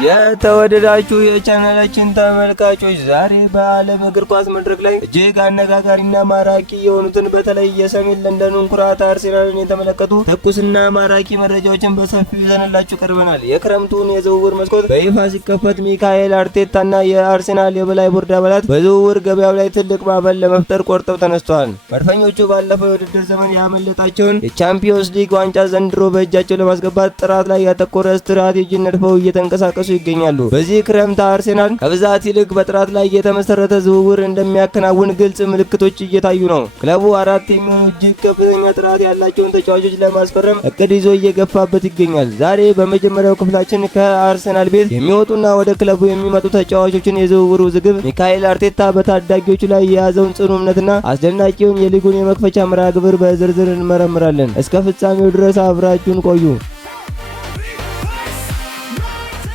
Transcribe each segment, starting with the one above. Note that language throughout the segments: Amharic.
የተወደዳችሁ የቻናላችን ተመልካቾች ዛሬ በዓለም እግር ኳስ መድረክ ላይ እጅግ አነጋጋሪና ማራኪ የሆኑትን በተለይ የሰሜን ለንደኑን ኩራት አርሴናልን የተመለከቱ ትኩስና ማራኪ መረጃዎችን በሰፊው ይዘንላችሁ ቀርበናል። የክረምቱን የዝውውር መስኮት በይፋ ሲከፈት ሚካኤል አርቴታና የአርሴናል የበላይ ቦርድ አባላት በዝውውር ገበያው ላይ ትልቅ ማዕበል ለመፍጠር ቆርጠው ተነስተዋል። መድፈኞቹ ባለፈው የውድድር ዘመን ያመለጣቸውን የቻምፒዮንስ ሊግ ዋንጫ ዘንድሮ በእጃቸው ለማስገባት ጥራት ላይ ያተኮረ ስትራቴጂ ነድፈው እየተንቀሳቀሱ ይገኛሉ። በዚህ ክረምት አርሴናል ከብዛት ይልቅ በጥራት ላይ የተመሰረተ ዝውውር እንደሚያከናውን ግልጽ ምልክቶች እየታዩ ነው። ክለቡ አራት የሚሆኑ እጅግ ከፍተኛ ጥራት ያላቸውን ተጫዋቾች ለማስፈረም እቅድ ይዞ እየገፋበት ይገኛል። ዛሬ በመጀመሪያው ክፍላችን ከአርሴናል ቤት የሚወጡና ወደ ክለቡ የሚመጡ ተጫዋቾችን የዝውውር ውዝግብ፣ ሚካኤል አርቴታ በታዳጊዎቹ ላይ የያዘውን ጽኑ እምነትና አስደናቂውን የሊጉን የመክፈቻ መርሃ ግብር በዝርዝር እንመረምራለን። እስከ ፍጻሜው ድረስ አብራችሁን ቆዩ።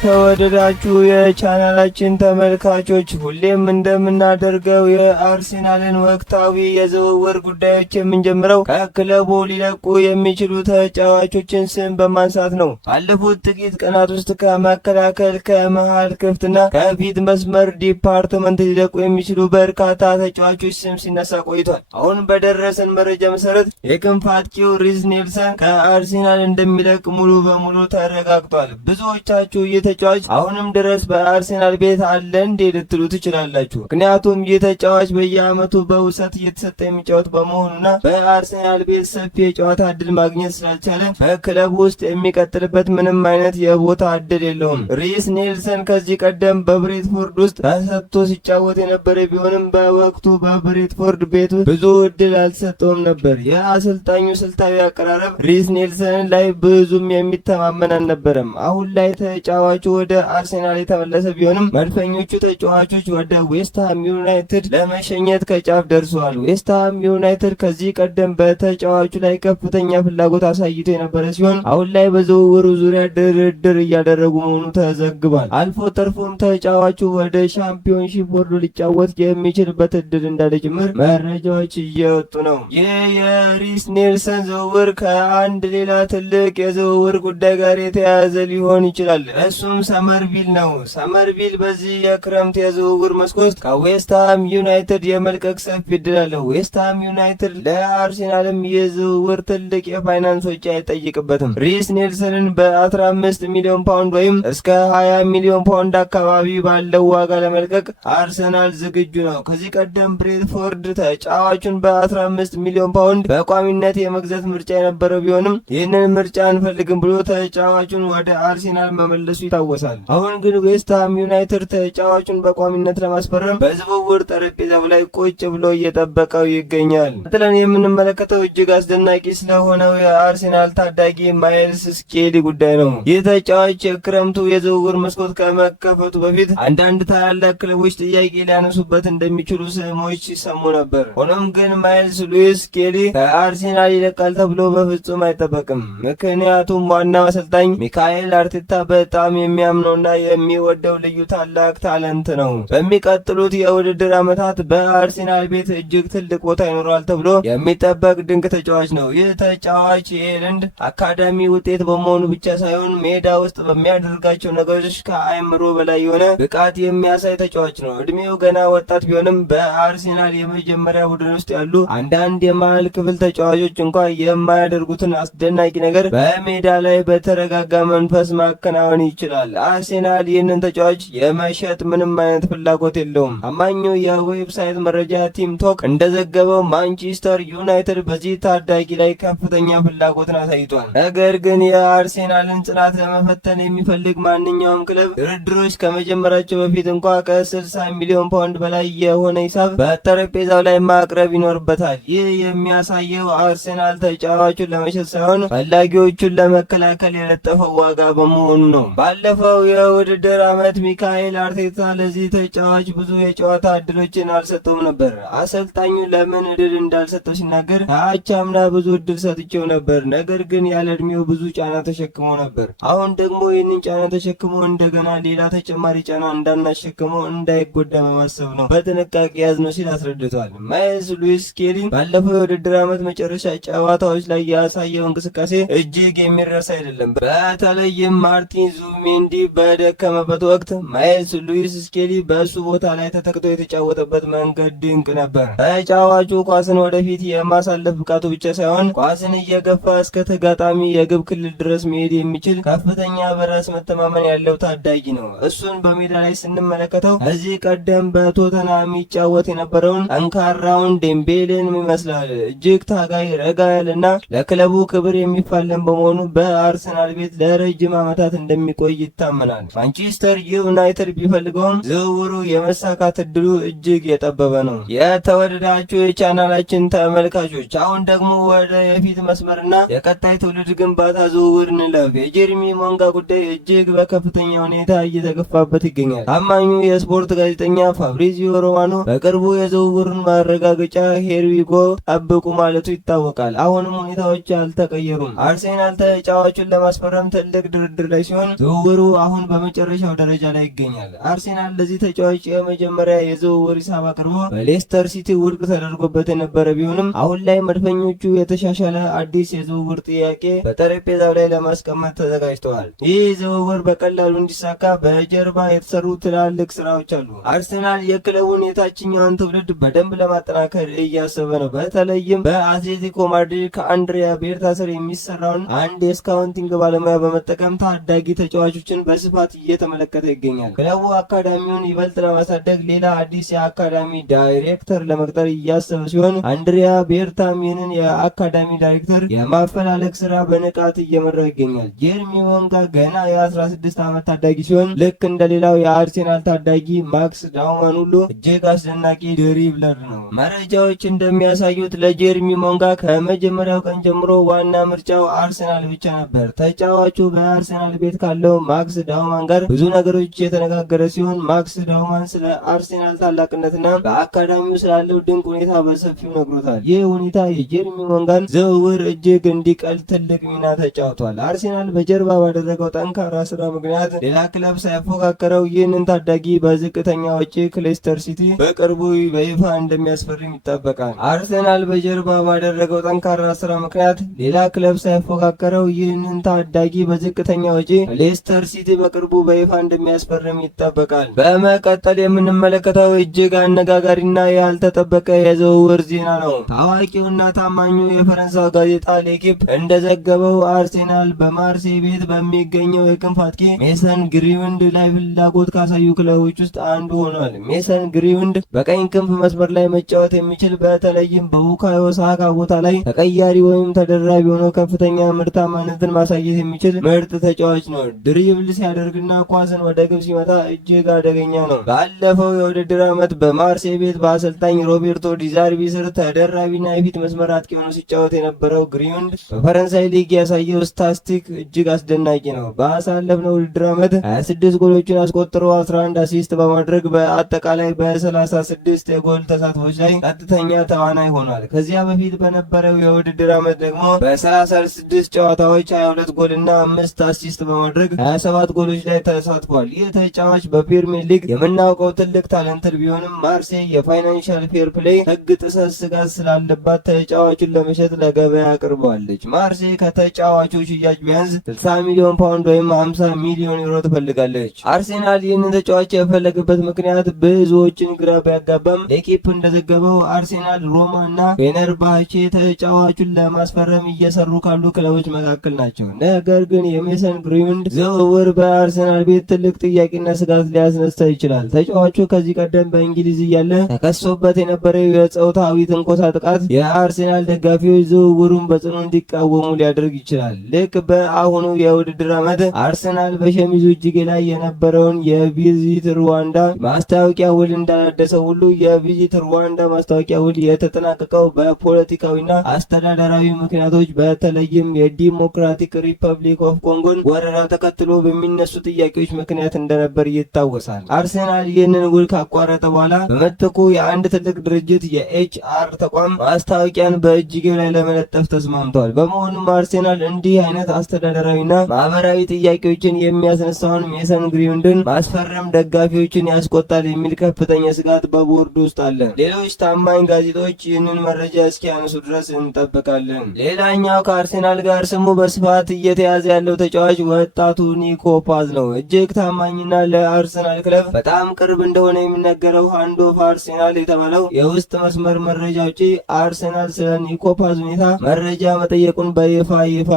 ተወደዳችሁ የቻናላችን ተመልካቾች ሁሌም እንደምናደርገው የአርሴናልን ወቅታዊ የዝውውር ጉዳዮች የምንጀምረው ከክለቡ ሊለቁ የሚችሉ ተጫዋቾችን ስም በማንሳት ነው። ባለፉት ጥቂት ቀናት ውስጥ ከመከላከል ከመሃል ክፍትና ከፊት መስመር ዲፓርትመንት ሊለቁ የሚችሉ በርካታ ተጫዋቾች ስም ሲነሳ ቆይቷል። አሁን በደረሰን መረጃ መሰረት የክንፍ አጥቂው ሪስ ኔልሰን ከአርሴናል እንደሚለቅ ሙሉ በሙሉ ተረጋግጧል። ብዙዎቻችሁ ተጫዋች አሁንም ድረስ በአርሴናል ቤት አለ እንዴ ልትሉ ትችላላችሁ። ምክንያቱም ይህ ተጫዋች በየዓመቱ በውሰት እየተሰጠ የሚጫወት በመሆኑና በአርሴናል ቤት ሰፊ የጨዋታ እድል ማግኘት ስላልቻለ በክለቡ ውስጥ የሚቀጥልበት ምንም አይነት የቦታ እድል የለውም። ሪስ ኔልሰን ከዚህ ቀደም በብሬትፎርድ ውስጥ ተሰጥቶ ሲጫወት የነበረ ቢሆንም በወቅቱ በብሬትፎርድ ቤት ብዙ እድል አልተሰጠውም ነበር። የአሰልጣኙ ስልታዊ አቀራረብ ሪስ ኔልሰን ላይ ብዙም የሚተማመን አልነበረም። አሁን ላይ ተጫዋቹ ወደ አርሴናል የተመለሰ ቢሆንም መድፈኞቹ ተጫዋቾች ወደ ዌስትሃም ዩናይትድ ለመሸኘት ከጫፍ ደርሰዋል። ዌስትሃም ዩናይትድ ከዚህ ቀደም በተጫዋቹ ላይ ከፍተኛ ፍላጎት አሳይቶ የነበረ ሲሆን አሁን ላይ በዝውውሩ ዙሪያ ድርድር እያደረጉ መሆኑ ተዘግቧል። አልፎ ተርፎም ተጫዋቹ ወደ ሻምፒዮንሺፕ ወርዶ ሊጫወት የሚችልበት እድል እንዳለ ጭምር መረጃዎች እየወጡ ነው። ይህ የሪስ ኔልሰን ዝውውር ከአንድ ሌላ ትልቅ የዝውውር ጉዳይ ጋር የተያያዘ ሊሆን ይችላል። እሱም ሰመርቪል ነው። ሰመርቪል በዚህ የክረምት የዝውውር መስኮት ከዌስትሃም ዩናይትድ የመልቀቅ ሰፊ እድል አለው። ዌስትሃም ዩናይትድ ለአርሴናልም የዝውውር ትልቅ የፋይናንስ ወጪ አይጠይቅበትም። ሪስ ኔልሰንን በ15 ሚሊዮን ፓውንድ ወይም እስከ 20 ሚሊዮን ፓውንድ አካባቢ ባለው ዋጋ ለመልቀቅ አርሰናል ዝግጁ ነው። ከዚህ ቀደም ብሬትፎርድ ተጫዋቹን በ15 ሚሊዮን ፓውንድ በቋሚነት የመግዛት ምርጫ የነበረው ቢሆንም ይህንን ምርጫ አንፈልግም ብሎ ተጫዋቹን ወደ አርሴናል መመለሱ ይታወሳል። አሁን ግን ዌስትሃም ዩናይትድ ተጫዋቹን በቋሚነት ለማስፈረም በዝውውር ጠረጴዛው ላይ ቁጭ ብሎ እየጠበቀው ይገኛል። ቀጥለን የምንመለከተው እጅግ አስደናቂ ስለሆነው የአርሴናል ታዳጊ ማይልስ ስኬሊ ጉዳይ ነው። ይህ ተጫዋች የክረምቱ የዝውውር መስኮት ከመከፈቱ በፊት አንዳንድ ታላላቅ ክለቦች ጥያቄ ሊያነሱበት እንደሚችሉ ስሞች ሲሰሙ ነበር። ሆኖም ግን ማይልስ ሉዊስ ስኬሊ ከአርሴናል ይለቃል ተብሎ በፍጹም አይጠበቅም። ምክንያቱም ዋናው አሰልጣኝ ሚካኤል አርቴታ በጣም የሚያምነውና የሚወደው ልዩ ታላቅ ታለንት ነው። በሚቀጥሉት የውድድር ዓመታት በአርሴናል ቤት እጅግ ትልቅ ቦታ ይኖረዋል ተብሎ የሚጠበቅ ድንቅ ተጫዋች ነው። ይህ ተጫዋች የኤለንድ አካዳሚ ውጤት በመሆኑ ብቻ ሳይሆን ሜዳ ውስጥ በሚያደርጋቸው ነገሮች ከአእምሮ በላይ የሆነ ብቃት የሚያሳይ ተጫዋች ነው። እድሜው ገና ወጣት ቢሆንም በአርሴናል የመጀመሪያ ቡድን ውስጥ ያሉ አንዳንድ የመሃል ክፍል ተጫዋቾች እንኳን የማያደርጉትን አስደናቂ ነገር በሜዳ ላይ በተረጋጋ መንፈስ ማከናወን ይችላል። አርሴናል ይህንን ተጫዋች የመሸጥ ምንም አይነት ፍላጎት የለውም። አማኙ የዌብሳይት መረጃ ቲም ቶክ እንደዘገበው ማንቸስተር ዩናይትድ በዚህ ታዳጊ ላይ ከፍተኛ ፍላጎትን አሳይቷል። ነገር ግን የአርሴናልን ጽናት ለመፈተን የሚፈልግ ማንኛውም ክለብ ድርድሮች ከመጀመራቸው በፊት እንኳ ከ60 ሚሊዮን ፓውንድ በላይ የሆነ ሂሳብ በጠረጴዛው ላይ ማቅረብ ይኖርበታል። ይህ የሚያሳየው አርሴናል ተጫዋቹን ለመሸጥ ሳይሆን ፈላጊዎቹን ለመከላከል የለጠፈው ዋጋ በመሆኑ ነው። ባለፈው የውድድር ዓመት ሚካኤል አርቴታ ለዚህ ተጫዋች ብዙ የጨዋታ እድሎችን አልሰጠውም ነበር። አሰልጣኙ ለምን እድል እንዳልሰጠው ሲናገር ከአቻምና ብዙ እድል ሰጥቼው ነበር፣ ነገር ግን ያለ እድሜው ብዙ ጫና ተሸክሞ ነበር። አሁን ደግሞ ይህንን ጫና ተሸክሞ እንደገና ሌላ ተጨማሪ ጫና እንዳናሸክመው እንዳይጎዳ በማሰብ ነው በጥንቃቄ ያዝነው ሲል አስረድቷል። ማይልስ ሉዊስ ስኬሊ ባለፈው የውድድር ዓመት መጨረሻ ጨዋታዎች ላይ ያሳየው እንቅስቃሴ እጅግ የሚረሳ አይደለም። በተለይም ማርቲን ዙሜ ዙቢሜንዲ በደከመበት ወቅት ማይልስ ሉዊስ ስኬሊ በእሱ ቦታ ላይ ተተክቶ የተጫወተበት መንገድ ድንቅ ነበር። ተጫዋቹ ኳስን ወደፊት የማሳለፍ ብቃቱ ብቻ ሳይሆን ኳስን እየገፋ እስከ ተጋጣሚ የግብ ክልል ድረስ መሄድ የሚችል ከፍተኛ በራስ መተማመን ያለው ታዳጊ ነው። እሱን በሜዳ ላይ ስንመለከተው ከዚህ ቀደም በቶተናም ይጫወት የነበረውን ጠንካራውን ዴምቤሌን ይመስላል። እጅግ ታጋይ፣ ረጋ ያለና ለክለቡ ክብር የሚፋለም በመሆኑ በአርሰናል ቤት ለረጅም ዓመታት እንደሚቆይ ይታመናል። ማንቸስተር ዩናይትድ ቢፈልገውም ዝውውሩ የመሳካት እድሉ እጅግ የጠበበ ነው። የተወደዳችሁ የቻናላችን ተመልካቾች አሁን ደግሞ ወደ የፊት መስመርና የቀጣይ ትውልድ ግንባታ ዝውውር እንለፍ። የጀርሚ ሞንጋ ጉዳይ እጅግ በከፍተኛ ሁኔታ እየተገፋበት ይገኛል። ታማኙ የስፖርት ጋዜጠኛ ፋብሪዚዮ ሮማኖ በቅርቡ የዝውውሩን ማረጋገጫ ሄርዊጎ ጠብቁ ማለቱ ይታወቃል። አሁንም ሁኔታዎች አልተቀየሩም። አርሴናል ተጫዋቹን ለማስፈረም ትልቅ ድርድር ላይ ሲሆን ዝውውሩ አሁን በመጨረሻው ደረጃ ላይ ይገኛል። አርሴናል ለዚህ ተጫዋች የመጀመሪያ የዝውውር ሂሳብ አቅርቦ በሌስተር ሲቲ ውድቅ ተደርጎበት የነበረ ቢሆንም አሁን ላይ መድፈኞቹ የተሻሻለ አዲስ የዝውውር ጥያቄ በጠረጴዛው ላይ ለማስቀመጥ ተዘጋጅተዋል። ይህ ዝውውር በቀላሉ እንዲሳካ በጀርባ የተሰሩ ትላልቅ ስራዎች አሉ። አርሰናል የክለቡን የታችኛውን ትውልድ በደንብ ለማጠናከር እያሰበ ነው። በተለይም በአትሌቲኮ ማድሪድ ከአንድሪያ ቤርታ ስር የሚሰራውን አንድ የስካውንቲንግ ባለሙያ በመጠቀም ታዳጊ ተጫዋቾችን በስፋት እየተመለከተ ይገኛል። ክለቡ አካዳሚውን ይበልጥ ለማሳደግ ሌላ አዲስ የአካዳሚ ዳይሬክተር ለመቅጠር እያሰበ ሲሆን አንድሪያ ቤርታም ይህንን የአካዳሚ ዳይሬክተር የማፈላለግ ስራ በንቃት እየመራው ይገኛል። ጀርሚ ሞንጋ ገና የ16 ዓመት ታዳጊ ሲሆን ልክ እንደሌላው የአርሴናል ታዳጊ ማክስ ዳውማን ሁሉ እጅግ አስደናቂ ድሪብለር ነው። መረጃዎች እንደሚያሳዩት ለጀርሚ ሞንጋ ከመጀመሪያው ቀን ጀምሮ ዋና ምርጫው አርሰናል ብቻ ነበር። ተጫዋቹ በአርሰናል ቤት ካለው ማክስ ዳውማን ጋር ብዙ ነገሮች የተነጋገረ ሲሆን ማክስ ዳውማን ስለ አርሴናል ታላቅነትና በአካዳሚው ስላለው ድንቅ ሁኔታ በሰፊው ነግሮታል። ይህ ሁኔታ የጀርሚ ሞንጋን ዝውውር እጅግ እንዲቀል ትልቅ ሚና ተጫውቷል። አርሴናል በጀርባ ባደረገው ጠንካራ ስራ ምክንያት ሌላ ክለብ ሳይፎካከረው ይህንን ታዳጊ በዝቅተኛ ወጪ ሌስተር ሲቲ በቅርቡ በይፋ እንደሚያስፈርም ይጠበቃል። አርሰናል በጀርባ ባደረገው ጠንካራ ስራ ምክንያት ሌላ ክለብ ሳይፎካከረው ይህንን ታዳጊ በዝቅተኛ ወጪ ሌስተር ሲቲ በቅርቡ በይፋ እንደሚያስፈርም ይጠበቃል። በመቀጠል የምንመለከተው እጅግ አነጋጋሪና ያልተጠበቀ የዝውውር ዜና ነው። ታዋቂውና ታማኙ የፈረንሳይ ጋዜጣ ሌኪፕ እንደዘገበው አርሴናል በማርሴይ ቤት በሚገኘው የክንፍ አጥቂ ሜሰን ግሪንውድ ላይ ፍላጎት ካሳዩ ክለቦች ውስጥ አንዱ ሆኗል። ሜሰን ግሪንውድ በቀኝ ክንፍ መስመር ላይ መጫወት የሚችል በተለይም በቡካዮ ሳካ ቦታ ላይ ተቀያሪ ወይም ተደራቢ ሆኖ ከፍተኛ ምርታማነትን ማሳየት የሚችል ምርጥ ተጫዋች ነው። ድሪብል ሲያደርግና ኳስን ወደ ግብ ሲመታ እጅግ አደገኛ ነው። ባለፈው የውድድር ዓመት በማርሴይ ቤት በአሰልጣኝ ሮቤርቶ ዲዛርቢ ስር ተደራቢና የፊት መስመር አጥቂ ሆኖ ሲጫወት የነበረው ግሪንውድ በፈረንሳይ ሊግ ያሳየው ስታቲስቲክ እጅግ አስደናቂ ነው። ባሳለፍነው ውድድር ዓመት 26 ጎሎችን አስቆጥሮ 11 አሲስት በማድረግ በአጠቃላይ በ36 የጎል ተሳትፎች ላይ ቀጥተኛ ተዋናይ ሆኗል። ከዚያ በፊት በነበረው የውድድር ዓመት ደግሞ በ36 ጨዋታዎች 22 ጎልና 5 አሲስት በማድረግ 27 ጎሎች ላይ ተሳትፏል። ይህ ተጫዋች በፕሪሚየር ሊግ የምናውቀው ትልቅ ታለንትድ ቢሆንም ማርሴይ የፋይናንሻል ፌር ፕሌይ ሕግ ጥሰት ስጋት ስላለባት ተጫዋቹን ለመሸጥ ለገበያ አቅርበዋለች። ማርሴይ ከተጫዋቹ ሽያጭ ቢያንስ 60 ሚሊዮን ፓውንድ ወይም 50 ሚሊዮን ዩሮ ትፈልጋለች። አርሴናል ይህንን ተጫዋች የፈለገበት ምክንያት ብዙዎችን ግራ ቢያጋባም ሌኪፕ እንደዘገበው አርሴናል፣ ሮማ እና ፌነርባቼ ተጫዋቹን ለማስፈረም እየሰሩ ካሉ ክለቦች መካከል ናቸው። ነገር ግን የሜሰን ግሪንውድ ዝውውር በአርሴናል ቤት ትልቅ ጥያቄና ስጋት ሊያስነሳ ይችላል። ተጫዋቹ ከዚህ ቀደም በእንግሊዝ እያለ ተከሶበት የነበረው የጾታዊ ትንኮሳ ጥቃት የአርሴናል ደጋፊዎች ዝውውሩን በጽኑ እንዲቃወሙ ሊያደርግ ይችላል። ልክ በአሁኑ የውድድር ዓመት አርሰናል በሸሚዙ እጅጌ ላይ የነበረውን የቪዚት ሩዋንዳ ማስታወቂያ ውል እንዳላደሰው ሁሉ የቪዚት ሩዋንዳ ማስታወቂያ ውል የተጠናቀቀው በፖለቲካዊና አስተዳደራዊ ምክንያቶች በተለይም የዲሞክራቲክ ሪፐብሊክ ኦፍ ኮንጎን ወረራ ተከትሎ በሚነሱ ጥያቄዎች ምክንያት እንደነበር ይታወሳል። አርሰናል ይህንን ውል ካቋረጠ በኋላ በምትኩ የአንድ ትልቅ ድርጅት የኤችአር ተቋም ማስታወቂያን በእጅጌው ላይ ለመለጠፍ ተስማምቷል። በመሆኑም አርሰናል እንዲህ አይነት አስተዳደራዊና ማህበራዊ ጥያቄዎችን የሚያስነሳውን ሜሰን ግሪንውድን ማስፈረም ደጋፊዎችን ያስቆጣል የሚል ከፍተኛ ስጋት በቦርዱ ውስጥ አለ። ሌሎች ታማኝ ጋዜጦች ይህንን መረጃ እስኪያነሱ ድረስ እንጠብቃለን። ሌላኛው ከአርሴናል ጋር ስሙ በስፋት እየተያዘ ያለው ተጫዋች ወጣቱ ኒኮ ፓዝ ነው። እጅግ ታማኝና ለአርሰናል ክለብ በጣም ቅርብ እንደሆነ የሚነገረው ሃንድ ኦፍ አርሰናል የተባለው የውስጥ መስመር መረጃ ውጪ አርሰናል ስለ ኒኮ ፓዝ ሁኔታ መረጃ መጠየቁን በይፋ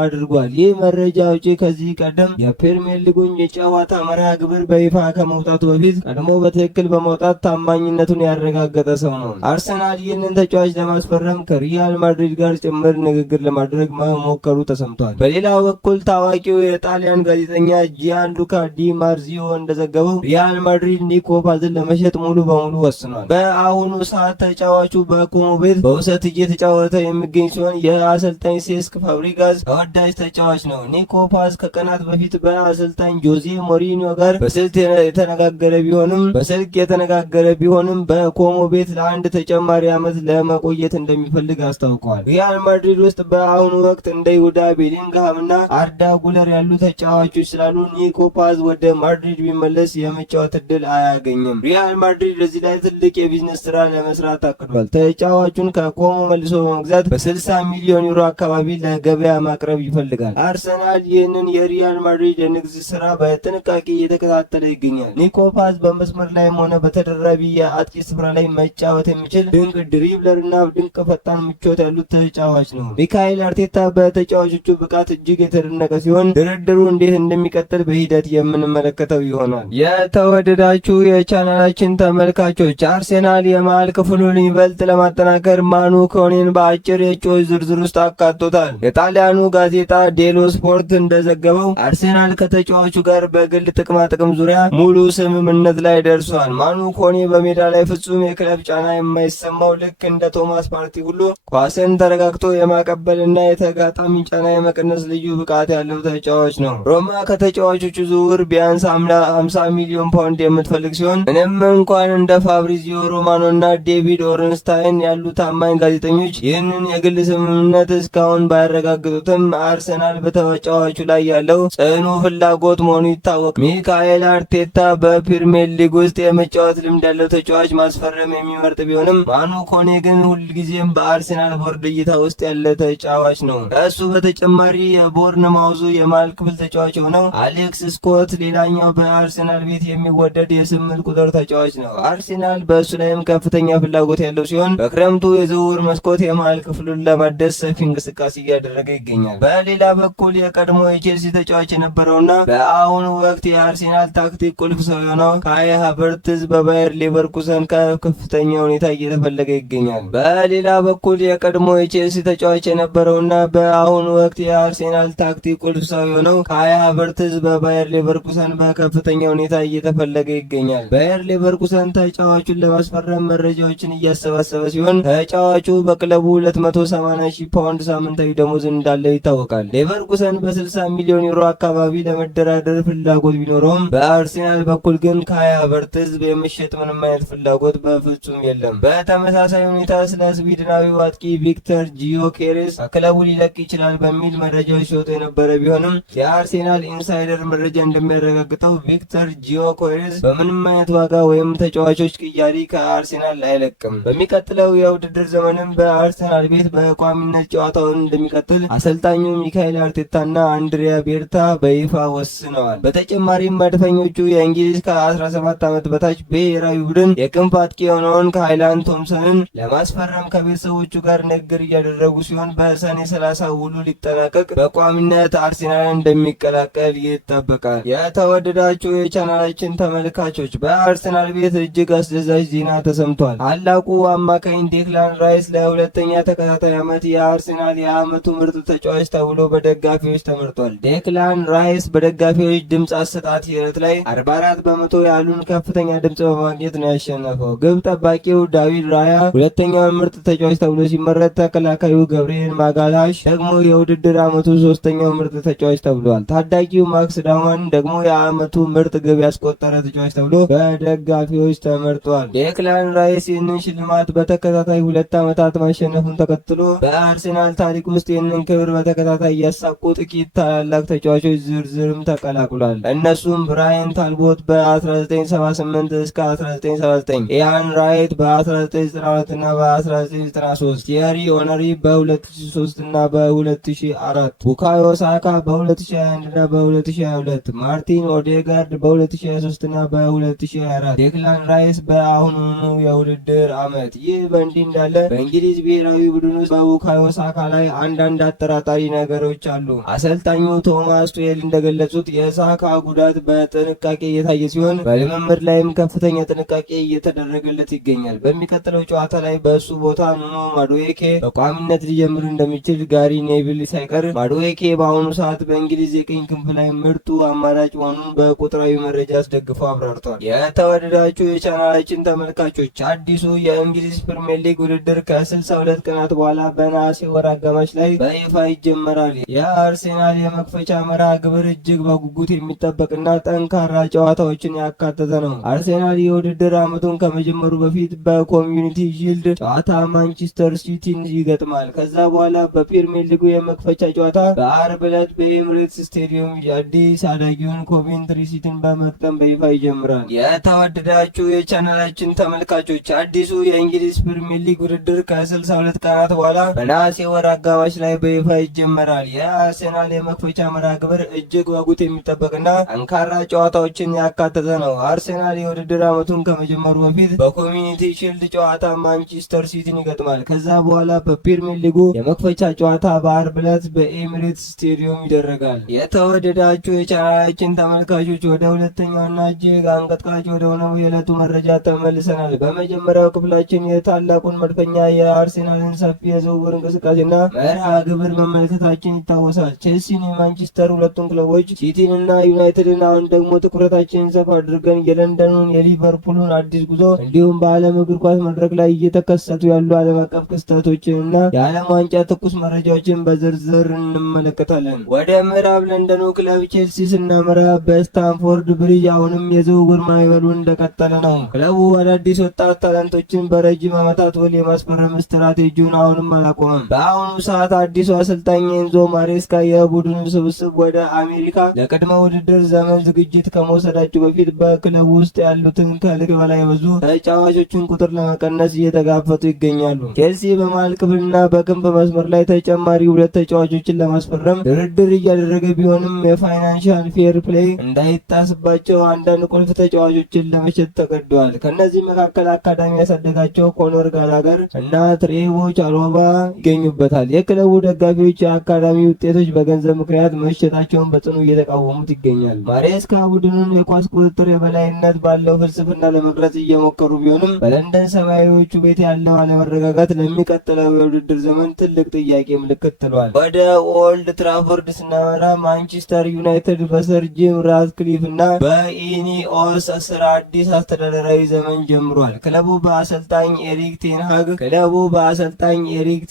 አድርጓል። ይህ መረጃ ውጪ ከዚህ ቀደም የፕሪሚየር ሊጉን የጨዋታ መርሃ ግብር በይፋ ከመውጣቱ በፊት ቀድሞ በትክክል በመውጣት ታማኝነቱን ያረጋገጠ ሰው ነው። አርሰናል ይህንን ተጫዋች ለማስፈረም ከሪያል ማድሪድ ጋር ጭምር ንግግር ለማድረግ መሞከሩ ተሰምቷል። በሌላ በኩል ታዋቂው የጣሊያን ጋዜጠኛ ጂያንሉካ ዲ ማርዚዮ እንደዘገበው ሪያል ማድሪድ ኒኮ ፓዝን ለመሸጥ ሙሉ በሙሉ ወስኗል። በአሁኑ ሰዓት ተጫዋቹ በኮሞ ቤት በውሰት እየተጫወተ የሚገኝ ሲሆን የአሰልጣኝ ሴስክ ፋብሪጋስ ተወዳጅ ተጫዋች ነው። ኒኮ ፓዝ ከቀናት በፊት በአሰልጣኝ ጆዜ ሞሪኒዮ ጋር በስልክ የተነጋገረ ቢሆንም በኮሞ ቤት ለአንድ ተጨማሪ ዓመት ለመቆየት እንደሚፈልግ አስታውቀዋል። ሪያል ማድሪድ ውስጥ በአሁኑ ወቅት እንደ ይሁዳ ቤሊንግሃም እና አርዳ ጉለር ያሉ ተጫዋቾች ስላሉ ኒኮ ፓዝ ወደ ማድሪድ ቢመለስ የመጫወት እድል አያገኝም። ሪያል ማድሪድ በዚህ ላይ ትልቅ የቢዝነስ ስራ ለመስራት አቅዷል። ተጫዋቹን ከኮሞ መልሶ በመግዛት በ60 ሚሊዮን ዩሮ አካባቢ ለገበያ ማቅረብ ይፈልጋል። አርሰናል ይህንን የሪያል ማድሪድ የንግድ ስራ በጥንቃቄ እየተከታተለ ይገኛል። ኒኮ ፓዝ በመስመር ላይም ሆነ በተደራቢ የአጥቂ ስፍራ ላይ መጫወት የሚችል ድንቅ ድሪብለር እና ድንቅ ፈጣን ምቾት ያሉት ተጫዋች ነው። ሚካኤል አርቴታ በተጫዋቾቹ ብቃት እጅግ የተደነቀ ሲሆን ድርድሩ እንዴት እንደሚቀጥል በሂደት የምንመለከተው ይሆናል። የተወደዳችሁ የቻናላችን ተመልካቾች አርሴናል የመሃል ክፍሉን ይበልጥ ለማጠናከር ማኑ ኮኔን በአጭር የእጩዎች ዝርዝር ውስጥ አካቶታል። የጣሊያኑ ጋዜጣ ዴሎ ስፖርት እንደዘገበው አርሴናል ከተጫዋቹ ጋር በግል ጥቅማ ጥቅም ዙሪያ ሙሉ ስምምነት ላይ ደርሷል። ማኑ ኮኔ በሜዳ ላይ ፍጹም የክለብ ጫና የማይሰማው ልክ እንደ ቶማስ ፓርቲ ሁሉ ኳስን ተረጋግቶ የማቀበልና የተጋጣሚ ጫና የመቀነስ ልዩ ብቃት ያለው ተጫዋች ነው። ሮማ ከተጫዋቾቹ ዝውውር ቢያንስ 50 ሚሊዮን ፓውንድ የምትፈልግ ሲሆን ምንም እንኳን እንደ ፋብሪዚዮ ሮማኖ እና ዴቪድ ኦርንስታይን ያሉ ታማኝ ጋዜጠኞች ይህንን የግል ስምምነት እስካሁን ባያረጋግጡትም አርሰናል በተጫዋቹ ላይ ያለው ጽኑ ፍላጎት መሆኑ ይታወቃል። ሚካኤል አርቴታ በፕሪሚየር ሊግ ውስጥ የመጫወት ልምድ ያለው ተጫዋች ማስፈረም የሚመርጥ ቢሆንም ማኑ ኮኔ ግን ሁልጊዜም በአርሰናል ቦርድ እይታ ውስጥ ያለ ተጫዋች ነው። ከእሱ በተጨማሪ የቦርንማውዙ የመሃል ክፍል ተጫዋች የሆነው አሌክስ ስኮት ሌላኛው በአርሰናል ቤት የሚወደድ የ8 ቁጥር ተጫዋች ነው። አርሰናል በእሱ ላይም ከፍተኛ ፍላጎት ያለው ሲሆን በክረምቱ የዝውውር መስኮት የመሃል ክፍሉን ለማደስ ሰፊ እንቅስቃሴ እያደረገ ይገኛል። በሌላ በኩል የቀድሞ የቼልሲ ተጫዋች የነበረውና በአሁኑ ወቅት የአርሰናል ታክቲክ ቁልፍ ሰው የሆነው ካይ ሃቨርትዝ በባየር ሌቨርኩሰን ከፍተኛ ሁኔታ እየተፈለገ ይገኛል። በሌላ በኩል የቀድሞ የቼልሲ ተጫዋች የነበረውና በአሁኑ ወቅት የአርሰናል ታክቲክ ቁልፍ ሰው የሆነው ካይ ሃቨርትዝ በባየር ሌቨርኩሰን በከፍተኛ ሁኔታ እየተፈለገ ይገኛል። ባየር ሌቨርኩሰን ተጫዋቹን ለማስፈረም መረጃዎችን እያሰባሰበ ሲሆን ተጫዋቹ በክለቡ 280,000 ፓውንድ ሳምንታዊ ደሞዝ እንዳለው ይታወቃል። ሌቨርኩሰን በ60 ሚሊዮን ዩሮ አካባቢ ለመደራደር ፍላጎት ቢኖረውም በአርሰናል በኩል ግን ካይ ሃቨርትዝ የመሸጥ ምንም አይነት ፍላጎት በፍጹም የለም። በተመሳሳይ ሁኔታ ስለ ስዊድናዊው አጥቂ ቪክተር ጂዮኬሬስ ከክለቡ ሊለቅ ይችላል በሚል መረጃዎች ሲወጡ የነበረ ቢሆንም የአርሰናል ኢንሳይደር መረጃ እንደሚያረጋግጠው ቪክተር ጂዮኬሬስ በምንም አይነት ዋጋ ወይም ተጫዋቾች ቅያሪ ከአርሰናል አይለቅም። በሚቀጥለው የውድድር ዘመንም በአርሰናል ቤት በቋሚነት ጨዋታውን እንደሚቀጥል አሰልጣኙ ሚካኤል አርቴታና አንድሪያ ቤርታ በይፋ ወስነዋል። በተጨማሪም መድፈኞቹ የእንግሊዝ ከ17 ዓመት በታች ብሔራዊ ቡድን የክንፍ አጥቂ የሆነውን ካይላን ቶምሰንን ለማስፈረም ከቤተሰቦቹ ጋር ንግግር እያደረጉ ሲሆን በሰኔ 30 ውሉ ሊጠናቀቅ በቋሚነት አርሰናል እንደሚቀላቀል ይጠበቃል። የተወደዳችሁ የቻናላችን ተመልካቾች በአርሰናል ቤት እጅግ አስደሳች ዜና ተሰምቷል። ታላቁ አማካኝ ዴክላን ራይስ ለሁለተኛ ተከታታይ ዓመት የአርሰናል የዓመቱ ምርጥ ተጫዋች ተብሎ በደጋፊዎች ተመርጧል። ዴክላን ራይስ በደጋፊዎች ድምፅ አሰጣጥ ሂደት ላይ 44 በመቶ ያሉን ከፍተኛ ድምፅ በማግኘት ነው ያሸነፈው። ግብ ጠባቂው ዳዊድ ራያ ሁለተኛውን ምርጥ ተጫዋች ተብሎ ሲመረጥ፣ ተከላካዩ ገብርኤል ማጋላሽ ደግሞ የውድድር ዓመቱ ሶስተኛው ምርጥ ተጫዋች ተብሏል። ታዳጊው ማክስ ዳዋን ደግሞ የዓመቱ ምርጥ ግብ ያስቆጠረ ተጫዋች ተብሎ በደጋፊዎች ተመርጧል። ዴክላን ራይስ ይህንን ሽልማት በተከታታይ 2 ዓመታት ማሸነፉን ተከትሎ በአርሰናል ታሪክ ውስጥ ይህንን ክብር በተከታታይ ያሳቁ ጥቂት ታላላቅ ተጫዋቾች ዝርዝርም ተቀላቅሏል። እነሱም ብራያን ታልቦት በ1978 እስከ 1979፣ ኢያን ራይት በ1992 እና በ1993፣ ቲየሪ ኦነሪ በ2003 እና በ2004፣ ቡካዮ ሳካ በ2021 እና በ20 በ2022፣ ማርቲን ኦዴጋርድ በ2023 እና በ2024፣ ዴክላን ራይስ በአሁኑ የውድድር ዓመት። ይህ በእንዲህ እንዳለ በእንግሊዝ ብሔራዊ ቡድን ውስጥ በቡካዮ ሳካ ላይ አንዳንድ አጠራጣሪ ነገሮች አሉ። አሰልጣኙ ቶማስ ቱሄል እንደገለጹት የሳካ ጉዳት በጥንቃቄ እየታየ ሲሆን በልምምድ ላይም ከፍተኛ ጥንቃቄ እየተደረገለት ይገኛል። በሚቀጥለው ጨዋታ ላይ በእሱ ቦታ ኑኖ ማዱዌኬ በቋሚነት ሊጀምር እንደሚችል ጋሪ ኔቪል ሳይቀር ማዱዌኬ በአሁኑ ሰዓት በእንግሊዝ የቀኝ ክንፍ ላይ ምርጡ አማራጭ መሆኑን በቁጥራዊ መረጃ አስደግፈው አብራርተዋል። የተወደዳችሁ የቻናላችን ተመልካቾች አዲሱ የእንግሊዝ ፕሪሚየር ሊግ ውድድር ከ62 ቀናት በኋላ በነሐሴ ወር አጋማሽ ላይ በይፋ ይጀመራል። የአርሴናል የመክፈቻ መርሃ ግብር እጅግ በጉጉት የሚጠበቅና ጠንካራ ጨዋታዎችን ያካተተ ነው። አርሴናል የውድድር ዓመቱን ከመጀመሩ በፊት በኮሚዩኒቲ ሺልድ ጨዋታ ማንቸስተር ሲቲን ይገጥማል። ከዛ በኋላ በፕሪሚየር ሊጉ የመክፈቻ ጨዋታ በአርብ ዕለት በኤምሬትስ ስቴዲየም አዲስ አዳጊውን ኮቬንትሪ ሲቲን በመግጠም በይፋ ይጀምራል። የተወደዳችሁ የቻናላችን ተመልካቾች አዲሱ የእንግሊዝ ፕሪሚየር ሊግ ውድድር ከ62 ቀናት በኋላ በነሐሴ ወር አጋማሽ ላይ በይፋ ይጀመራል። የአርሴናል የመክፈቻ መርሃ ግብር እጅግ በጉጉት የሚጠበቅና ጠንካራ ጨዋታዎችን ያካተተ ነው። አርሴናል የውድድር ዓመቱን ከመጀመሩ በፊት በኮሚዩኒቲ ሺልድ ጨዋታ ማንቸስተር ሲቲን ይገጥማል። ከዛ በኋላ በፕሪሚየር ሊጉ የመክፈቻ ጨዋታ በአርብ ዕለት በኤሚሬትስ ስቴዲየም ይደረጋል። የተወደዳችሁ የቻናላችን ተመልካቾች ወደ ሁለተኛውና እጅግ አንቀጥቃጭ ወደ ሆነው የዕለቱ መረጃ ተመልሰናል። በመጀመሪያው ክፍላችን የታላቁን መድፈኛ የአርሴናልን ሰፊ የዝውውር እንቅስቃሴና መርሃ ግብር መመልከታችን ይታወሳል። ቼልሲን፣ የማንቸስተር ሁለቱን ክለቦች ሲቲን እና ዩናይትድን፣ አሁን ደግሞ ትኩረታችንን ሰፋ አድርገን የለንደኑን የሊቨርፑልን አዲስ ጉዞ እንዲሁም በዓለም እግር ኳስ መድረክ ላይ እየተከሰቱ ያሉ ዓለም አቀፍ ክስተቶችንና የዓለም ዋንጫ ትኩስ መረጃዎችን በዝርዝር እንመለከታለን። ወደ ምዕራብ ለንደኑ ክለብ ቼልሲ ስናመራ በስታንፎርድ ብሪጅ አሁንም የዝውውር ማዕበሉ እንደቀጠለ ነው። ክለቡ አዳዲስ ወጣት ታላንቶችን በረጅም ዓመታት ውል የማስፈረም ስትራቴጂውን አሁንም አላቆመም። በአሁኑ ሰዓት አዲሱ አሰልጣኝ ኤንዞ ማሬስካ የቡድኑ ስብስብ ወደ አሜሪካ ለቅድመ ውድድር ዘመን ዝግጅት ከመውሰዳቸው በፊት በክለቡ ውስጥ ያሉትን ከልክ በላይ የበዙ ተጫዋቾችን ቁጥር ለመቀነስ እየተጋፈጡ ይገኛሉ። ቼልሲ በመሃል ክፍልና በክንፍ መስመር ላይ ተጨማሪ ሁለት ተጫዋቾችን ለማስፈረም ድርድር እያደረገ ቢሆንም የፋይናንሻል ፌር ፕሌይ እንዳይጣስባቸው አንዳንድ ቁልፍ ተጫዋቾችን ለመሸጥ ተገደዋል። ከነዚህ መካከል አካዳሚ ያሳደጋቸው ኮኖር ጋላገር እና ትሬቮ ቻሎባ ይገኙበታል። የክለቡ ደጋፊዎች የአካዳሚ ውጤቶች በገንዘብ ምክንያት መሸጣቸውን በጽኑ እየተቃወሙት ይገኛል። ማሬስካ ቡድኑን የኳስ ቁጥጥር የበላይነት ባለው ፍልስፍና ለመቅረጽ እየሞከሩ ቢሆንም በለንደን ሰማያዊዎቹ ቤት ያለው አለመረጋጋት ለሚቀጥለው የውድድር ዘመን ትልቅ ጥያቄ ምልክት ጥሏል። ወደ ኦልድ ትራፎርድ ስናመራ ማንቸስተር ዩናይትድ በሰር ጂም ራትክሊፍ እና በኢኒኦስ ስር አዲስ አስተዳደራዊ ዘመን ጀምሯል። ክለቡ በአሰልጣኝ ኤሪክ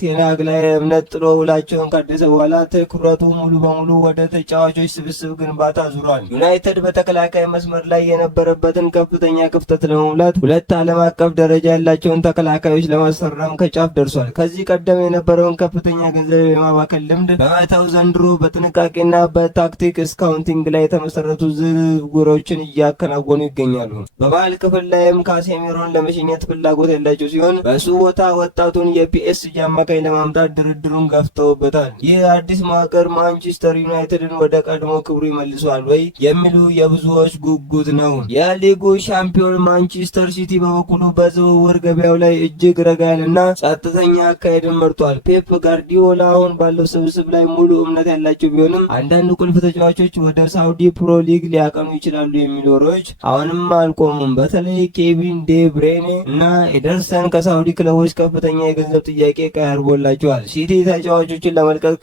ቴንሃግ ላይ እምነት ጥሎ ውላቸውን ካደሰ በኋላ ትኩረቱ ሙሉ በሙሉ ወደ ተጫዋቾች ስብስብ ግንባታ ዙሯል። ዩናይትድ በተከላካይ መስመር ላይ የነበረበትን ከፍተኛ ክፍተት ለመሙላት ሁለት ዓለም አቀፍ ደረጃ ያላቸውን ተከላካዮች ለማስፈረም ከጫፍ ደርሷል። ከዚህ ቀደም የነበረውን ከፍተኛ ገንዘብ የማባከል ልምድ በመተው ዘንድሮ በጥንቃቄና በታክቲክ ስካውንቲንግ ላይ የተመሰረቱ ዝውውሮችን እያከናወኑ ይገኛሉ። በመሃል ክፍል ላይም ካሴሚሮን ለመሸኘት ፍላጎት ያላቸው ሲሆን በሱ ቦታ ወጣቱን የፒኤስጂ አማካኝ ለማምጣት ድርድሩን ገፍተውበታል። ይህ አዲስ መዋቅር ማንቸስተር ዩናይትድን ወደ ቀድሞ ክብሩ ይመልሷል ወይ የሚሉ የብዙዎች ጉጉት ነው። የሊጉ ሻምፒዮን ማንቸስተር ሲቲ በበኩሉ በዝውውር ገበያው ላይ እጅግ ረጋ ያለና ጸጥተኛ አካሄድን መርጧል። ፔፕ ጋርዲዮላ አሁን ባለው ስብስብ ላይ ሙሉ እምነት ያላቸው ቢሆንም አንዳንድ ቁልፍ ተጫዋቾች ወደ ሳውዲ ፕሮ ሊግ ሊያቀኑ ይችላሉ የሚሉ ወሬዎች አሁንም አልቆሙም። በተለይ ኬቪን ዴ ብሬኔ እና ኤደርሰን ከሳውዲ ክለቦች ከፍተኛ የገንዘብ ጥያቄ ቀርቦላቸዋል። ሲቲ ተጫዋቾችን ለመልቀቅ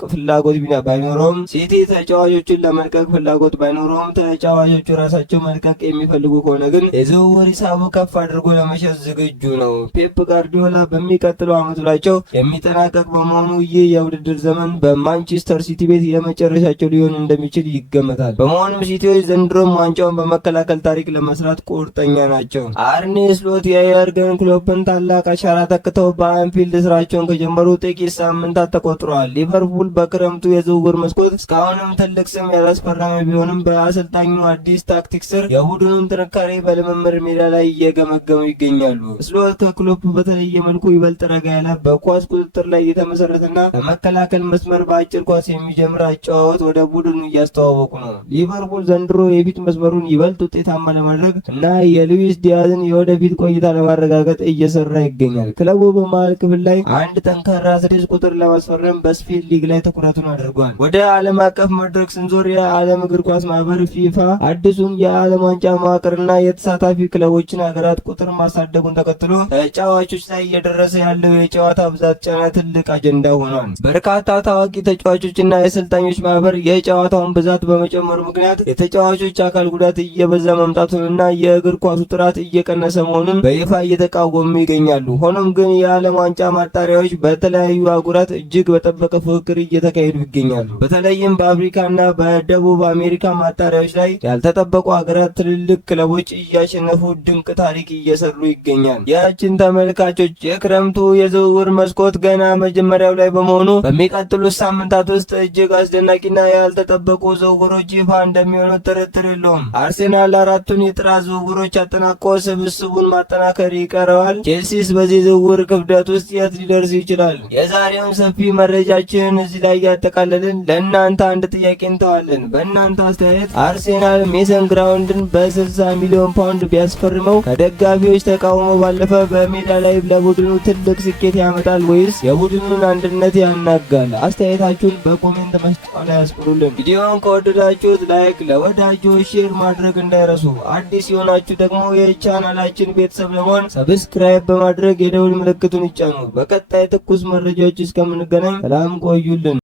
ፍላጎት ባይኖረውም ተጫዋቾቹ ራሳቸው መልቀቅ የሚፈልጉ ከሆነ ግን የዝውውር ሂሳቡ ከፍ አድርጎ ለመሸጥ ዝግጁ ነው። ፔፕ ጋርዲዮላ በሚቀጥለው ዓመት ላቸው የሚጠናቀቅ በመሆኑ ይህ የውድድር ዘመን በማንቸስተር ሲቲ ቤት የመጨረሻቸው ሊሆን እንደሚችል ይገመታል። በመሆኑም ሲቲዎች ዘንድሮም ዋንጫውን በመከላከል ታሪክ ለመስራት ቁርጠኛ ናቸው። አርኔ ስሎት የየርገን ክሎፕን ታላቅ አሻራ ተክተው በአንፊልድ ስራቸውን ከጀመሩ ጥቂት ሳምንታት ተቆጥረዋል። ሊቨርፑል በክረምቱ የዝውውር መስኮት እስካሁንም ትልቅ ስም ያላስፈረመ ቢሆንም በአሰልጣኙ አዲስ ታክቲክ ስር የቡድኑን ጥንካሬ በልምምድ ሜዳ ላይ እየገመገሙ ይገኛሉ። ስሎት ከክሎፕ በተለየ መልኩ ይበልጥ ረጋ ያለ በኳስ ቁጥጥር ላይ የተመሰረተና በመከላከል መስመር በአጭር ኳስ የሚጀምር አጨዋወት ወደ ቡድኑ እያስተዋወቁ ነው። ሊቨርፑል ዘንድሮ የፊት መስመሩን ይበልጥ ውጤታማ ለማድረግ እና የሉዊስ ዲያዝን የወደፊት ቆይታ ለማረጋገጥ እየሰራ ይገኛል። ክለቡ በመሃል ክፍል ላይ አንድ ጠንካራ 6 ቁጥር ለማስፈረም በስፔን ሊግ ላይ ትኩረቱን አድርጓል። ወደ ዓለም አቀፍ መድረክ ስንዞር የዓለም እግር ኳስ ማህበር ፊፋ አዲሱን የዓለም ዋንጫ መዋቅርና የተሳታፊ ክለቦችን ሀገራት ቁጥር ማሳደጉን ተከትሎ ተጫዋቾች ላይ እየደረሰ ያለው የጨዋታ ብዛት ጫና ትልቅ አጀንዳ ሆኗል። በርካታ ታዋቂ ተጫዋቾችና የአሰልጣኞች ማህበር የጨዋታውን ብዛት በመጨመሩ ምክንያት የተጫዋቾች አካል ጉዳት እየበዛ መምጣቱንና የእግር ኳሱ ጥራት እየቀነሰ መሆኑን በይፋ እየተቃወሙ ይገኛሉ። ሆኖም ግን የዓለም ዋንጫ ማጣሪያዎች በተለያዩ አህጉራት እጅግ በጠበቀ ፉክክር እየተካሄዱ ይገኛሉ። በተለይም በአፍሪካና በደቡብ አሜሪካ ማጣሪያዎች ላይ ያልተጠበቁ ሀገራት ትልልቅ ክለቦች እያሸነፉ ድንቅ ታሪክ እየሰሩ ይገኛል። ያችን ተመልካቾች የክረምቱ የዝውውር መስኮት ገና መጀመሪያው ላይ በመሆኑ በሚቀጥሉት ሳምንታት ውስጥ እጅግ አስደናቂና ያልተጠበቁ ዝውውሮች ይፋ እንደሚሆኑ ጥርጥር የለውም። አርሴናል 4ቱን የጥራት ዝውውሮች አጠናቆ ስብስቡን ማጠናከር ይቀረዋል። ቼልሲስ በዚህ ዝውውር ክብደት ውስጥ የት ሊደርስ ይችላል? የዛሬውን ሰፊ መረጃችን እዚህ ላይ ያጠቃለልን። ለእናንተ አንድ ጥያቄ እንተዋለን። በእናንተ አስተያየት አርሴናል ሜሰን ግራውንድን በ60 ሚሊዮን ፓውንድ ቢያስፈርመው ከደጋፊዎች ተቃውሞ ባለፈ በሜዳ ላይ ለቡድኑ ትልቅ ስኬት ያመጣል ወይስ የቡድኑን አንድነት ያናጋል? አስተያየታችሁን በኮሜንት መስጫው ላይ ያስፍሩልን። ቪዲዮውን ከወደዳችሁት ላይክ፣ ለወዳጆች ሼር ማድረግ እንዳይረሱ። አዲስ የሆናችሁ ደግሞ የቻናላችን ቤተሰብ ለመሆን ሰብስክራይብ በማድረግ የደውል ምልክቱን ይጫኑ። በቀጣይ ትኩስ መረጃዎች እስከምንገናኝ ሰላም ቆዩልን።